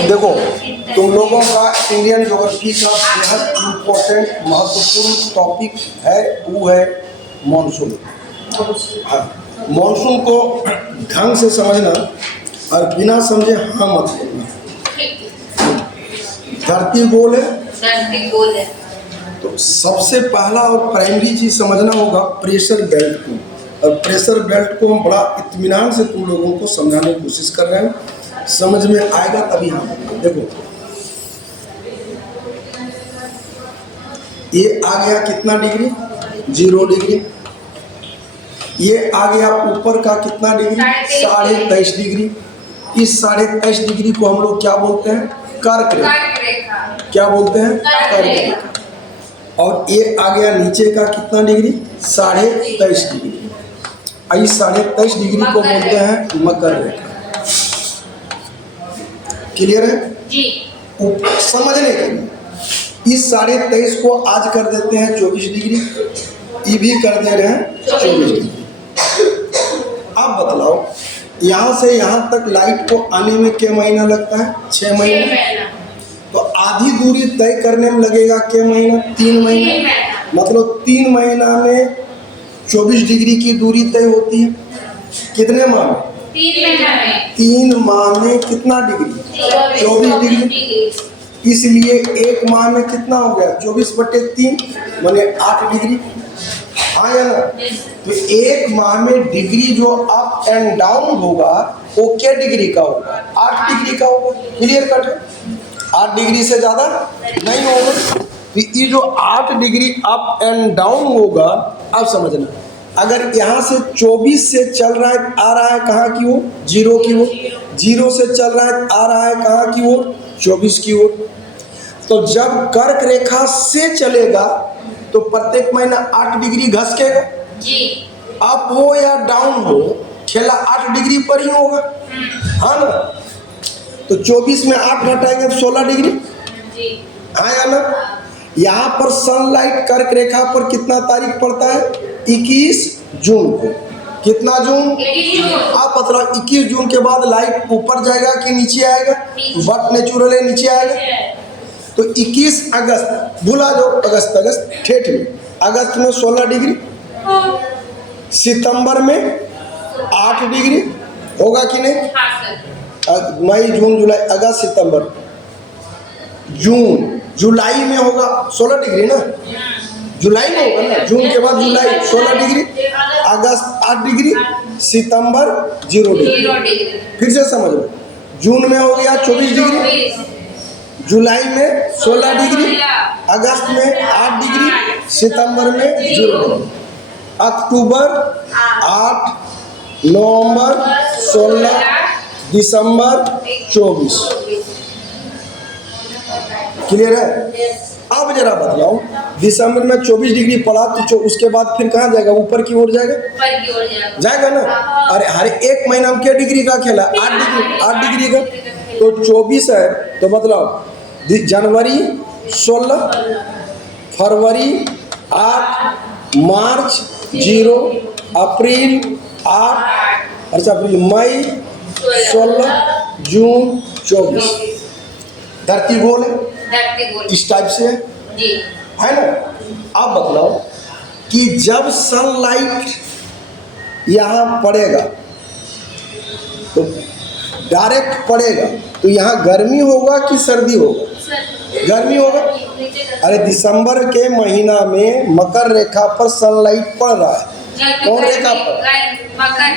देखो, तुम लोगों का इंडियन ज्योग्राफी का बेहद इम्पोर्टेंट महत्वपूर्ण टॉपिक है, वो है मॉनसून। हाँ, मॉनसून को ढंग से समझना और बिना समझे हाँ मत बोलना। धरती गोल है, धरती गोल है। तो सबसे पहला और प्राइमरी चीज समझना होगा प्रेशर बेल्ट को। और प्रेशर बेल्ट को हम बड़ा इत्मीनान से तुम लोगों को समझाने की कोशिश कर रहे हैं, समझ में आएगा तभी हम। देखो, ये आ गया कितना डिग्री? 0 डिग्री। ये आ गया ऊपर का कितना डिग्री? 23.5 डिग्री। इस 23.5 डिग्री को हम लोग क्या बोलते हैं? कर्क रेखा। क्या बोलते हैं? कर्क रेखा। और ये आ गया नीचे का कितना डिग्री? 23.5 डिग्री। इस 23.5 डिग्री को बोलते हैं मकर रेखा। क्लियर है जी? समझने के लिए इस 23.5 को आज कर देते हैं 24 डिग्री, ये भी कर दे रहे हैं 24 डिग्री। अब बतलाओ, यहाँ से यहाँ तक लाइट को आने में क्या महीना लगता है? 6 महीना। तो आधी दूरी तय करने में लगेगा क्या महीना? 3 महीना। मतलब 3 महीना में 24 डिग्री की दूरी तय होती है। कितने माह में? 3 महीना में। 3 माह में कितना डिग्री? 24 डिग्री। इसलिए एक माह में कितना हो गया? 24/3 माने 8 डिग्री। हाँ या ना? तो एक माह में डिग्री जो अप एंड डाउन होगा वो क्या डिग्री का होगा? 8 डिग्री का होगा। क्लियर कट है? 8 डिग्री से ज़्यादा नहीं होगा। तो ये जो 8 डिग्री अप एंड डाउन होगा, अब समझना, अगर यहाँ से 24 से चल रहा है, आ रहा है कहाँ की ओर? 0 की ओर। 0 से चल रहा है, आ रहा है कहाँ की ओर? 24 की ओर। तो जब कर्क रेखा से चलेगा तो प्रत्येक महीना 8 डिग्री घसकेगा। जी। अप हो या डाउन हो, खेला 8 डिग्री पर ही होगा। हाँ ना? तो 24 में 8 घटाएंगे तो 16 डिग्री। जी। हाँ या ना? यहाँ पर सनलाइट कर्क रेखा पर कितना तारीख पड़ता है? 21 जून को। कितना जून? 21 जून। आप बता, 21 जून के बाद लाइट ऊपर जाएगा कि नीचे आएगा? बट नेचुरल है, नीचे आएगा। तो 21 अगस्त, भुला दो अगस्त ठेठ में, अगस्त में 16 डिग्री, सितंबर में 8 डिग्री होगा कि नहीं? मई जून जुलाई अगस्त सितंबर, जून जुलाई में होगा 16 डिग्री ना? जुलाई में होगा ना? जून के बाद जुलाई 16 डिग्री, अगस्त 8 डिग्री, सितंबर 0 डिग्री। फिर से समझ लो, जून में हो गया 24 डिग्री, जुलाई में 16 डिग्री, अगस्त में 8 डिग्री, सितंबर में 0 डिग्री, अक्टूबर 8, नवंबर 16, दिसंबर 24। क्लियर है? अब जरा बतलाओ, दिसंबर में 24 डिग्री पड़ा तो उसके बाद फिर कहाँ जाएगा? ऊपर की ओर जाएगा। जाएगा ना? अरे हर एक महीना में क्या डिग्री का खेला? 8 डिग्री का। तो 24 है तो मतलब जनवरी 16, फरवरी 8, मार्च 0, अप्रैल 8, अच्छा अप्रैल, मई 16, जून 24। धरती गोल है, इस टाइप से है ना? अब बतलाओ कि जब सनलाइट यहाँ पड़ेगा तो डायरेक्ट पड़ेगा तो यहाँ गर्मी होगा कि सर्दी होगा? गर्मी होगा। अरे दिसंबर के महीना में मकर रेखा पर सनलाइट पड़ रहा है। कौन रेखा पर?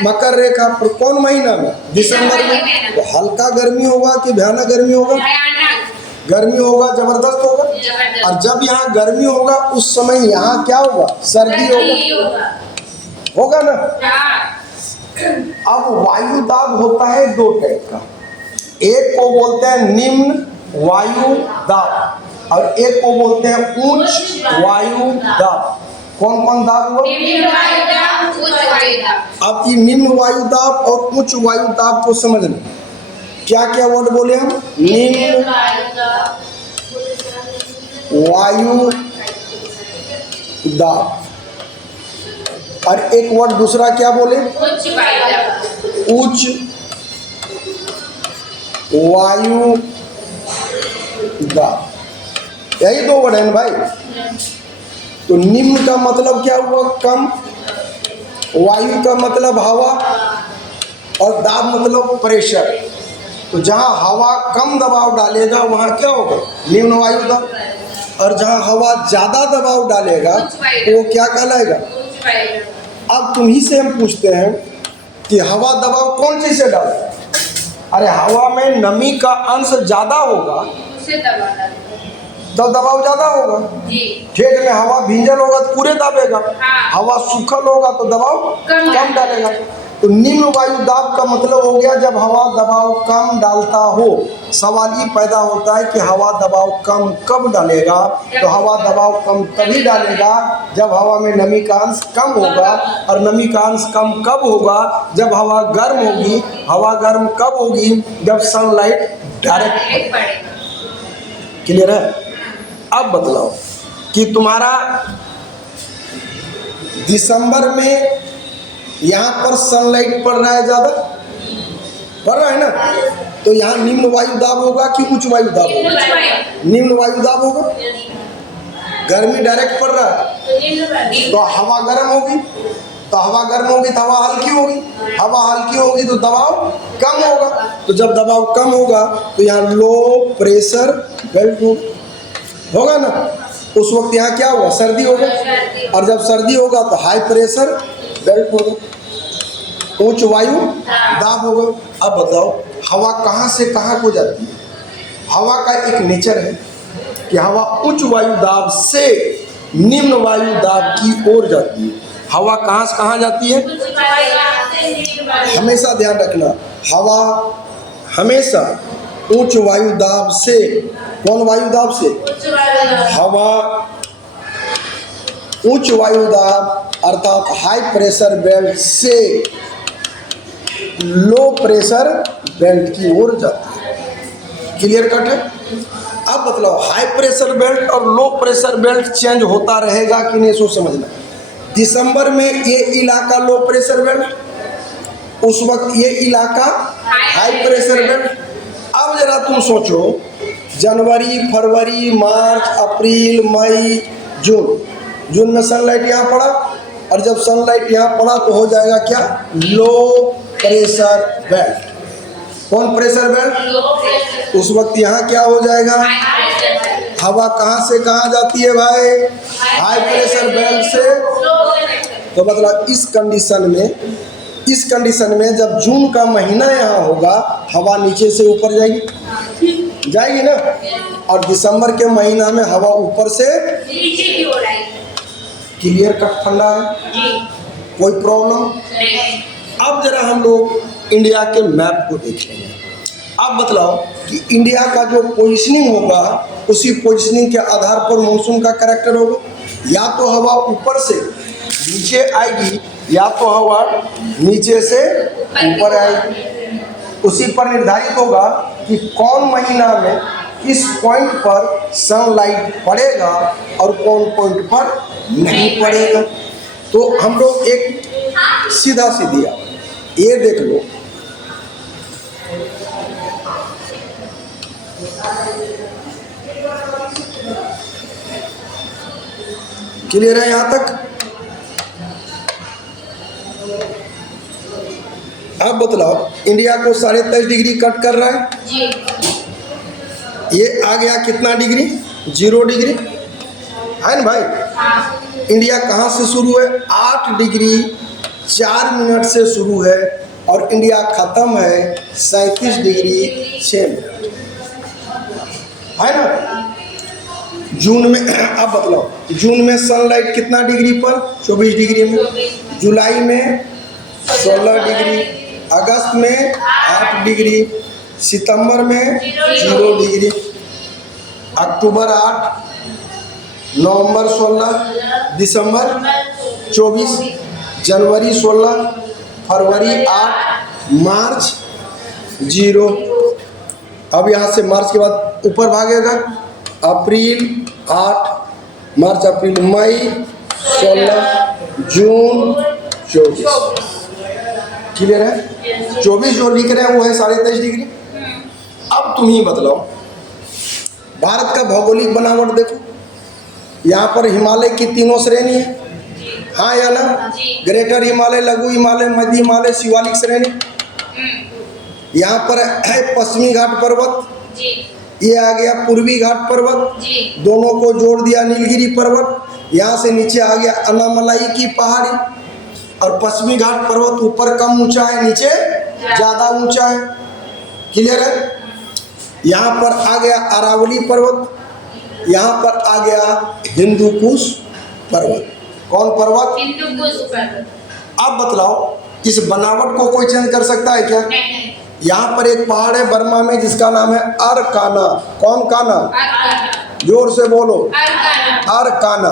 मकर रेखा पर। कौन महीना में? दिसंबर में। तो हल्का गर्मी होगा कि भयानक गर्मी होगा? गर्मी होगा, जबरदस्त होगा। और जब यहाँ गर्मी होगा उस समय यहाँ क्या होगा? सर्दी होगा ना? अब वायु दाब होता है 2 टाइप का। एक को बोलते हैं निम्न वायु दाब और एक को बोलते हैं उच्च वायु दाब। कौन कौन दाब हुआ? अब ये निम्न वायु दाब और उच्च वायु दाब को समझना। क्या क्या वर्ड बोले हम? निम्न वायु दाब, और एक वर्ड दूसरा क्या बोले? उच्च वायु दाब, यही दो वर्ड है ना भाई। तो निम्न का मतलब क्या हुआ? कम, वायु का मतलब हवा, और दाब मतलब प्रेशर। तो जहाँ हवा कम दबाव डालेगा वहाँ क्या होगा? निम्न वायु दाब। और जहाँ हवा ज़्यादा दबाव डालेगा तो वो क्या कहलाएगा? अब तुम ही से हम पूछते हैं कि हवा दबाव कौन चीज़ से डाले? अरे हवा में नमी का अंश ज़्यादा होगा उसे दबा डालो। तो दबाव ज़्यादा होगा। जी। खेत में हवा भींजल होगा तो पूरे दाबेगा, हाँ। हवा सूखल होगा तो दबाव कम डालेगा। तो निम्न वायु दाब का मतलब हो गया जब हवा दबाव कम डालता हो। सवाल ये पैदा होता है कि हवा दबाव कम कब डालेगा? तो हवा दबाव कम तभी डालेगा जब हवा में नमी का अंश कम होगा। और नमी का अंश कम कब होगा? जब हवा गर्म होगी। हवा गर्म कब होगी? जब सनलाइट डायरेक्ट पड़ेगा। क्लियर है? अब बतलाओ कि तुम्हारा दिसंबर में यहाँ पर सनलाइट पड़ रहा है, ज़्यादा पड़ रहा है ना, तो यहाँ निम्न वायु दाब होगा कि उच्च वायु दाब होगा? निम्न वायु दाब होगा। गर्मी डायरेक्ट पड़ रहा है तो हवा गर्म होगी, तो हवा गर्म होगी तो हवा हल्की होगी, हवा हल्की होगी तो दबाव कम होगा। तो जब दबाव कम होगा तो यहाँ लो प्रेशर बेल्ट होगा ना। उस वक्त यहाँ क्या होगा? सर्दी होगा। और जब सर्दी होगा तो हाई प्रेशर बेल्ट होगा, उच्च वायु दाब होगा। अब बताओ हवा कहाँ से कहाँ को जाती है? हवा का एक नेचर है कि हवा उच्च वायु दाब से निम्न वायु दाब की ओर जाती है। हवा कहाँ से कहाँ जाती है? हमेशा ध्यान रखना, हवा हमेशा उच्च वायु दाब से, कौन वायु दाब से? हवा उच्च वायु दाब अर्थात हाई प्रेशर बेल्ट से लो प्रेशर बेल्ट की ओर जाती है। क्लियर कट है? अब बतलाओ हाई प्रेशर बेल्ट और लो प्रेशर बेल्ट चेंज होता रहेगा कि नहीं, सो समझना। दिसंबर में ये इलाका लो प्रेशर बेल्ट, उस वक्त ये इलाका हाई प्रेशर बेल्ट। अब जरा तुम सोचो जनवरी, फरवरी, मार्च, अप्रैल, मई, जून में सनलाइट यहाँ पड़ा, और जब सनलाइट यहाँ पड़ा तो हो जाएगा क्या? Low pressure belt. कौन प्रेशर बेल्ट? उस वक्त यहाँ क्या हो जाएगा? हवा कहाँ से कहाँ जाती है भाई? हाई प्रेशर बेल्ट से। तो मतलब इस कंडीशन में जब जून का महीना यहाँ होगा हवा नीचे से ऊपर जाएगी ना, और दिसंबर के महीना में हवा ऊपर से नीचे की ओर आएगी। क्लियर कट फंडा है? कोई प्रॉब्लम? अब जरा हम लोग इंडिया के मैप को देख लेंगे। आप बतलाओ कि इंडिया का जो पोजीशनिंग होगा उसी पोजीशनिंग के आधार पर मॉनसून का कैरेक्टर होगा। या तो हवा ऊपर से नीचे आएगी या तो हवा नीचे से ऊपर आएगी। उसी पर निर्धारित होगा कि कौन महीना में किस पॉइंट पर सनलाइट पड़ेगा और कौन पॉइंट पर नहीं पड़ेगा। तो हम लोग एक सीधा सीधा ये देख लो, क्लियर है यहाँ तक? आप बतलाओ इंडिया को 23.5 डिग्री कट कर रहा है जी। ये आ गया कितना डिग्री? 0 डिग्री है ना भाई? हाँ। इंडिया कहाँ से शुरू है? 8 डिग्री 4 मिनट से शुरू है और इंडिया खत्म है 37 डिग्री 6 मिनट, है ना? जून में अब बतलाओ जून में सनलाइट कितना डिग्री पर? 24 डिग्री में। जुलाई में 16 डिग्री, अगस्त में 8 डिग्री, सितंबर में 0 डिग्री, अक्टूबर 8, नवंबर 16, दिसंबर 24, जनवरी 16, फरवरी 8, मार्च 0। अब यहाँ से मार्च के बाद ऊपर भागेगा, अप्रैल 8, मार्च अप्रैल मई 16, जून 24। क्लियर है? 24 जो लिख रहे हैं वो है 23.5 डिग्री। अब तुम ही बतलाओ भारत का भौगोलिक बनावट देखो, यहाँ पर हिमालय की तीनों श्रेणी है, हाँ या ना? ग्रेटर हिमालय, लघु हिमालय, मध्य हिमालय, शिवालिक श्रेणी। यहाँ पर है पश्चिमी घाट पर्वत, ये आ गया पूर्वी घाट पर्वत, दोनों को जोड़ दिया नीलगिरी पर्वत। यहाँ से नीचे आ गया अनामलाई की पहाड़ी, और पश्चिमी घाट पर्वत ऊपर कम ऊंचा है, नीचे ज्यादा ऊंचा है। क्लियर है? यहाँ पर आ गया अरावली पर्वत, यहाँ पर आ गया हिंदू कुश पर्वत। कौन पर्वत? हिंदू कुश पर्वत। अब बतलाओ, इस बनावट को कोई चेंज कर सकता है क्या? नहीं। यहाँ पर एक पहाड़ है बर्मा में जिसका नाम है अरकाना। कौन काना? जोर से बोलो, अरकाना।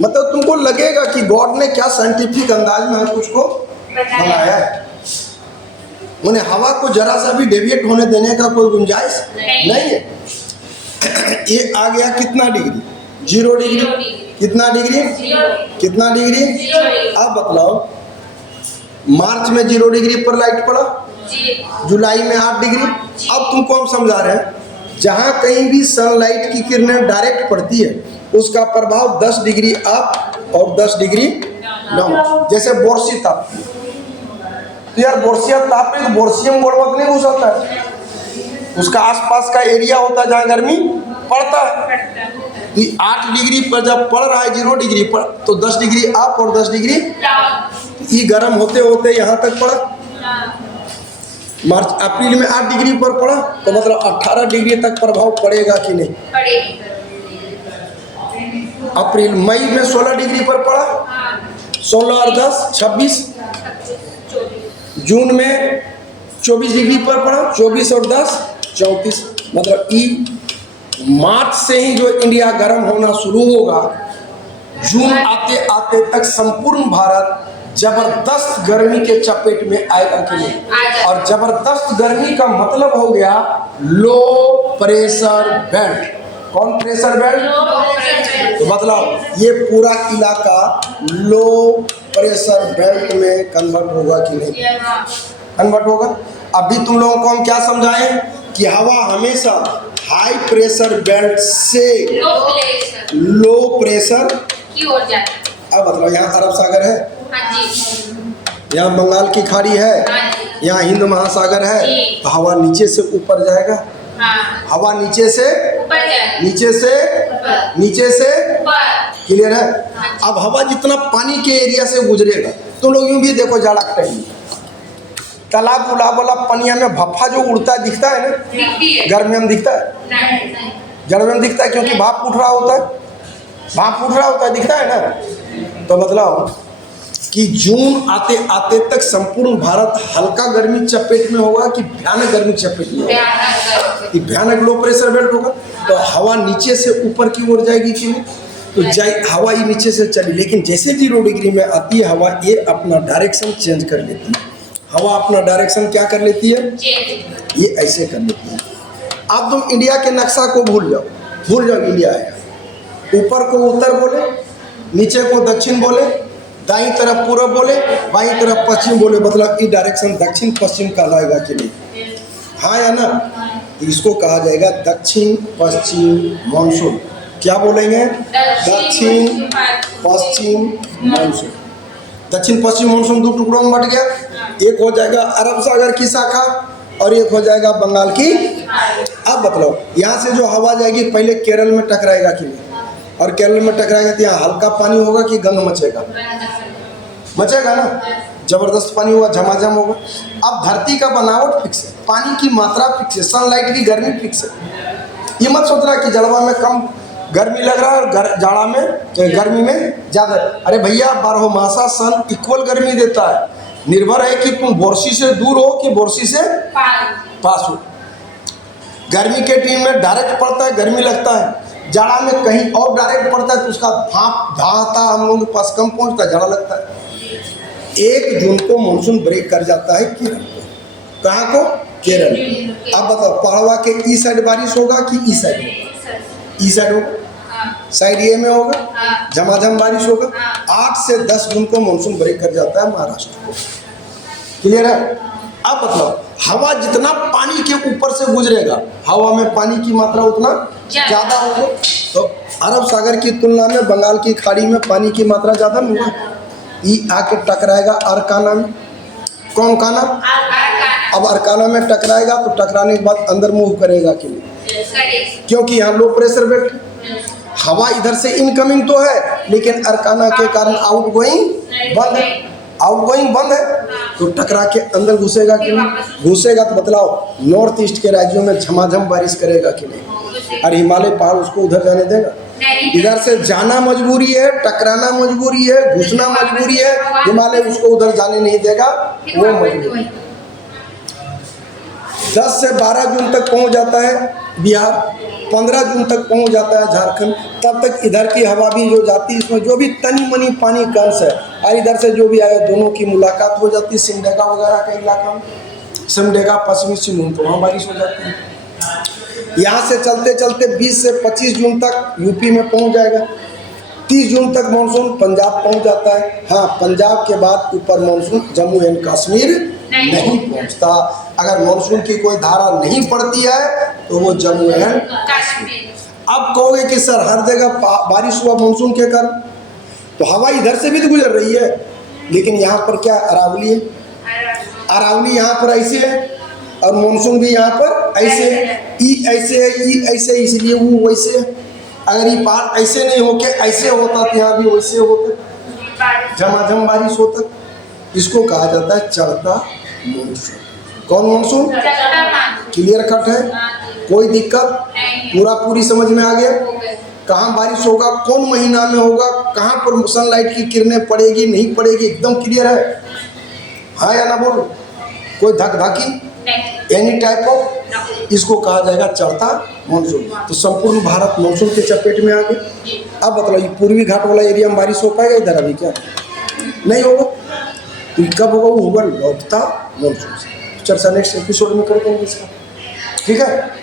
मतलब तुमको लगेगा कि गॉड ने क्या साइंटिफिक अंदाज में कुछ को बनाया है। उन्हें हवा को जरा सा भी डेविएट होने देने का कोई गुंजाइश नहीं है। ये आ गया कितना डिग्री? 0 डिग्री। कितना डिग्री? कितना डिग्री? अब बतलाओ, मार्च में 0 डिग्री पर लाइट पड़ा, जुलाई में 8 डिग्री। अब तुमको हम समझा रहे हैं, जहाँ कहीं भी सनलाइट की किरणें डायरेक्ट पड़ती है उसका प्रभाव 10 डिग्री अप और 10 डिग्री डाउन। जैसे बोर्सी ताप, तो यार बोर्सिया ताप में बोर्सियम गोलवत नहीं घुसता है, उसका आसपास का एरिया होता है जहाँ गर्मी पड़ता है। तो 8 डिग्री पर जब पड़ रहा है 0 डिग्री पर, तो 10 डिग्री अप और 10 डिग्री, ये गर्म होते होते यहाँ तक पड़ा। मार्च अप्रैल में 8 डिग्री पर पड़ा, तो मतलब 18 डिग्री तक प्रभाव पड़ेगा कि नहीं? अप्रैल मई में 16 डिग्री पर पड़ा, 16 और 10 26। जून में 24 डिग्री पर पड़ा, 24 और 10 34। मतलब मार्च से ही जो इंडिया गर्म होना शुरू होगा, जून आते आते तक संपूर्ण भारत जबरदस्त गर्मी के चपेट में आएगा कि नहीं? और जबरदस्त गर्मी का मतलब हो गया लो प्रेशर बेल्ट। कौन प्रेशर बेल्ट? तो मतलब ये पूरा इलाका लो प्रेशर बेल्ट में कन्वर्ट होगा कि नहीं? कन्वर्ट होगा। अभी तुम लोगों को हम क्या समझाएं कि हवा हमेशा हाई प्रेशर बेल्ट से लो प्रेशर की ओर जाती है। अब मतलब यहाँ अरब सागर है, यहाँ बंगाल की खाड़ी है, यहाँ हिंद महासागर है, तो हवा नीचे से ऊपर जाएगा। हवा नीचे से नीचे से नीचे से क्लियर है? अब हवा जितना पानी के एरिया से गुजरेगा, तुम लोग यूं भी देखो जाड़ा का टाइम, तालाब गुलाब वाला पनिया में भफ्फा जो उड़ता है दिखता है ना, गर्मी में दिखता है, गर्मी में दिखता है क्योंकि भाप उठ रहा होता है, भाप उठ रहा होता है, दिखता है ना। तो मतलब कि जून आते आते तक संपूर्ण भारत हल्का गर्मी चपेट में होगा कि भयानक गर्मी चपेट में होगा? कि भयानक लो प्रेशर बेल्ट होगा। तो हवा नीचे से ऊपर की ओर जाएगी कि नहीं? तो हवा ही नीचे से चली, लेकिन जैसे 0 डिग्री में आती है हवा, ये अपना डायरेक्शन चेंज कर लेती है। हवा अपना डायरेक्शन क्या कर लेती है? ये ऐसे कर लेती है। अब तुम इंडिया के नक्शा को भूल जाओ इंडिया है। ऊपर को उत्तर बोले, नीचे को दक्षिण बोले, दाईं तरफ पूरब बोले, बाईं तरफ पश्चिम बोले, मतलब ये डायरेक्शन दक्षिण पश्चिम कहलाएगा कि नहीं? हाँ या ना? इसको कहा जाएगा दक्षिण पश्चिम मानसून। क्या बोलेंगे? दक्षिण पश्चिम मानसून। दक्षिण पश्चिम मानसून 2 टुकड़ों में बट गया, एक हो जाएगा अरब सागर की शाखा और एक हो जाएगा बंगाल की। अब बतलाओ, यहाँ से जो हवा जाएगी पहले केरल में टकराएगा कि नहीं? और केरल में टकराएगा तो यहाँ हल्का पानी होगा कि गंग मचेगा? मचेगा ना, जबरदस्त पानी होगा, झमाझम होगा। अब धरती का बनावट फिक्स है, पानी की मात्रा फिक्स है, सनलाइट की गर्मी फिक्स है। ये मत सोच रहा कि जड़वा में कम गर्मी लग रहा है और जाड़ा में गर्मी में ज़्यादा। अरे भैया, 12 मासा सन इक्वल गर्मी देता है, निर्भर है कि तुम बोर्सी से दूर हो कि बोर्सी से पास हो। गर्मी के टाइम में डायरेक्ट पड़ता है, गर्मी लगता है, जाड़ा में कहीं और डायरेक्ट पड़ता है तो उसका भाप धाता हम लोगों के पास कम पहुंचता है, जाड़ा लगता है। 1 जून को मानसून ब्रेक कर जाता है केरल को। कहाँ को? केरल। अब बताओ, पहाड़वा के ई साइड बारिश होगा कि ई साइड होगा? ई साइड होगा, साइड ए में होगा, झमाझम बारिश होगा। 8 से 10 जून को मानसून ब्रेक कर जाता है महाराष्ट्र को। क्लियर है? अब मतलब हवा जितना पानी के ऊपर से गुजरेगा, हवा में पानी की मात्रा उतना ज़्यादा होगा। तो अरब सागर की तुलना में बंगाल की खाड़ी में पानी की मात्रा ज़्यादा नहीं होगा। ये आके टकराएगा अरकाना में। कौन काना? अब अरकाना में टकराएगा तो टकराने के बाद अंदर मूव करेगा कि नहीं, क्योंकि यहाँ लो प्रेशर बेल्ट, हवा इधर से इनकमिंग तो है लेकिन अरकाना के कारण आउटगोइंग बंद है। आउटगोइंग बंद है तो टकरा के अंदर घुसेगा कि नहीं? घुसेगा तो बतलाओ नॉर्थ ईस्ट के राज्यों में झमाझम बारिश करेगा कि नहीं? और हिमालय पहाड़ उसको उधर जाने देगा? इधर से जाना मजबूरी है, टकराना मजबूरी है, घुसना मजबूरी है, हिमालय उसको उधर जाने नहीं देगा, वो मजबूरी। 10 से 12 जून तक पहुंच जाता है बिहार, 15 जून तक पहुंच जाता है झारखंड। तब तक इधर की हवा भी जो जाती है इसमें जो भी तनी मनी पानी का अंश है और इधर से जो भी आए दोनों की मुलाकात हो जाती है सिमडेगा वगैरह का इलाका में, सिमडेगा पश्चिमी सिंहभूम, तो वहाँ बारिश हो जाती है। यहाँ से चलते चलते 20 से 25 जून तक यूपी में पहुँच जाएगा। 30 जून तक मानसून पंजाब पहुँच जाता है। हाँ, पंजाब के बाद ऊपर मानसून जम्मू एंड कश्मीर नहीं पहुँचता। अगर मानसून की कोई धारा नहीं पड़ती है तो वो जम्मू एंड कश्मीर। अब कहोगे कि सर हर जगह बारिश हुआ मानसून के कारण, तो हवा इधर से भी तो गुजर रही है लेकिन यहाँ पर क्या अरावली है, अरावली यहाँ पर ऐसे है और मानसून भी यहाँ पर ऐसे है। ई ऐसे है, ई ऐसे, इसलिए वो वैसे है। अगर ये पार ऐसे नहीं होके ऐसे होता तो यहाँ भी वैसे होता, झमाझम बारिश होता। इसको कहा जाता है चढ़ता मानसून। कौन मानसून? क्लियर कट है, कोई दिक्कत? पूरा पूरी समझ में आ गया? कहाँ बारिश होगा, कौन महीना में होगा, कहाँ पर सनलाइट की किरणें पड़ेगी नहीं पड़ेगी, एकदम क्लियर है? हाँ या ना बोलो? कोई धक धकी एनी टाइप ऑफ, इसको कहा जाएगा चढ़ता मानसून। तो संपूर्ण भारत मानसून के चपेट में आ गए। अब बताओ ये पूर्वी घाट वाला एरिया में बारिश हो पाएगा इधर अभी? क्या नहीं होगा? तो कब होगा? वो होगा लौटता मानसून से। चर्चा नेक्स्ट एपिसोड में करते हैं इसका, ठीक है?